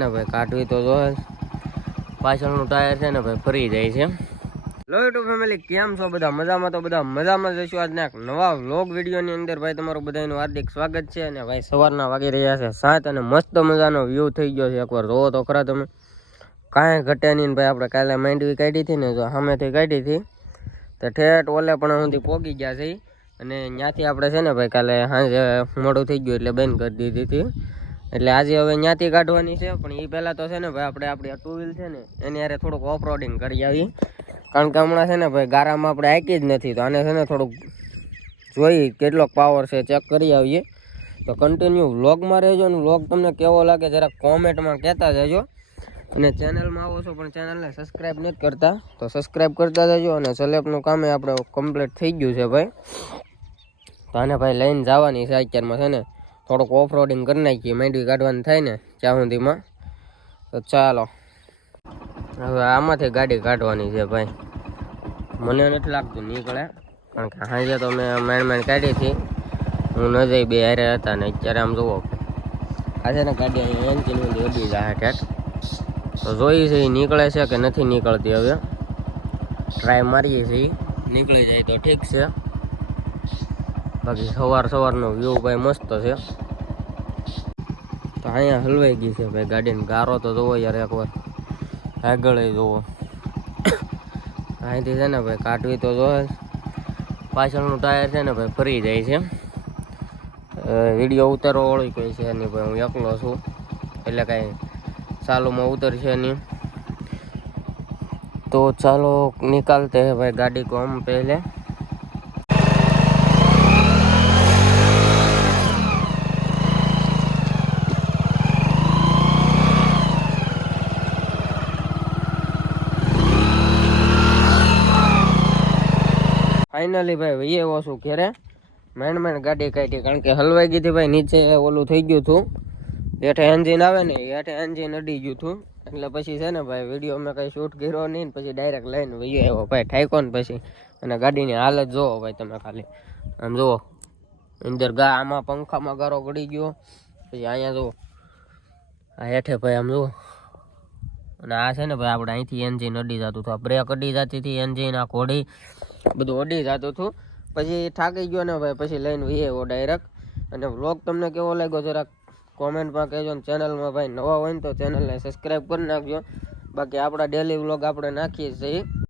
ને ભાઈ કાઢવી તો જોઈએ. પાછળનું ટાયર છે ને ભાઈ ફરી જાય છે. લો યુટ્યુબ ફેમિલી, કેમ છો બધા? મજામાં? તો બધા મજામાં જઈશું. આજના એક નવા વ્લોગ વિડીયોની અંદર ભાઈ તમારું બધાનું હાર્દિક સ્વાગત છે. અને ભાઈ સવારના વાગી રહ્યા છે 7 અને મસ્ત મજાનો વ્યૂ થઈ ગયો છે. એકવાર જોવો તો ખરા તમે, કાંઈ ઘટે નહીં. ભાઈ આપણે કાલે માંડવી કાઢી હતી ને, જો સામેથી કાઢી હતી તો ઠેઠ ઓલે પણ સુધી પોગી ગયા છે. અને ત્યાંથી આપણે છે ને ભાઈ કાલે સાંજે મોડું થઈ ગયું એટલે બંધ કરી દીધી હતી. એટલે આજે હવે ત્યાંથી કાઢવાની છે. પણ એ પહેલાં તો છે ને ભાઈ આપણે આપણી આ ટુ વ્હીલ છે ને એની યારે થોડુંક ઓફ રોડિંગ કરી આવી. કારણ કે હમણાં છે ને ભાઈ ગારામાં આપણે હાંકી જ નથી, તો આને છે ને થોડુંક જોઈ કેટલોક પાવર છે ચેક કરી આવીએ. તો કન્ટિન્યુ વ્લોગમાં રહેજો. અને વ્લોગ તમને કેવો લાગે જરાક કોમેન્ટમાં કહેતા જજો. અને ચેનલમાં આવો છો પણ ચેનલને સબસ્ક્રાઈબ નથી કરતા તો સબસ્ક્રાઈબ કરતા જજો. અને સલેપનું કામ આપણે કમ્પ્લીટ થઈ ગયું છે ભાઈ. તો આને ભાઈ લઈને જવાની છે અત્યારમાં. છે ને થોડુંક ઓફ રોડિંગ કરી નાખીએ, માંડવી કાઢવાની થાય ને ત્યાં સુધીમાં. તો ચાલો હવે આમાંથી ગાડી કાઢવાની છે ભાઈ. મને નથી લાગતું નીકળે, કારણ કે સાંજે તો મેં માંડ કાઢી હતી. હું ન જઈ બે હારે હતા ને અત્યારે આમ જુઓ આ છે ને ગાડી અહીંયા એન્જિન સુધી અડી જાય ઠેઠ. તો જોઈએ છે એ નીકળે છે કે નથી નીકળતી. હવે ટ્રાય મારીએ છીએ, નીકળી જાય તો ઠીક છે. બાકી સવારનો વ્યૂ ભાઈ મસ્ત છે. તો અહીંયા હલવાઈ ગઈ છે ભાઈ ગાડીને. ગારો તો જોવો યાર એકવાર, આગળ જોવો. અહીંથી છે ને ભાઈ કાઢવી તો જોઈએ. પાછળનું ટાયર છે ને ભાઈ ફરી જાય છે. વિડીયો ઉતારવા વાળું કોઈ છે નહીં ભાઈ, હું એકલો છું એટલે કાંઈ ચાલુમાં ઉતરશે નહીં. તો ચાલો નિકાલતે હે ભાઈ ગાડી કો હમ પહેલે. ફાઇનલી ભાઈ એ ઓછું ઘેરે માંડ ગાડી કાઢી, કારણ કે હલવાઈ ગઈ હતી ભાઈ. નીચે ઓલું થઈ ગયું હતું, હેઠે એન્જિન આવે ને હેઠે એન્જિન અડી ગયું હતું. એટલે પછી છે ને ભાઈ વિડીયો મેં કંઈ શૂટ કર્યો નહીં. પછી ડાયરેક્ટ લઈને વયો આવ્યો ભાઈ ઠાઈકો ને પછી. અને ગાડીની હાલત જોવો ભાઈ તમે ખાલી, આમ જુઓ અંદર આમાં પંખામાં ગારો ગળી ગયો. પછી અહીંયા જુઓ આ હેઠે ભાઈ આમ જુઓ. અને આ છે ને ભાઈ આપણે અહીંથી એન્જિન અડી જતું હતું, આ બ્રેક અડી જતી હતી, એન્જિન આ ઘોડી બધું અડી જતું હતું. પછી થાકી ગયો ને ભાઈ, પછી લઈને વીએ ડાયરેક્ટ. અને વ્લોગ તમને કેવો લાગ્યો જરાક કોમેન્ટમાં કહેજો. ને ચેનલમાં ભાઈ નવા હોય ને તો ચેનલને સબસ્ક્રાઈબ કરી નાખજો. બાકી આપણા ડેલી વ્લોગ આપણે નાખીએ છીએ.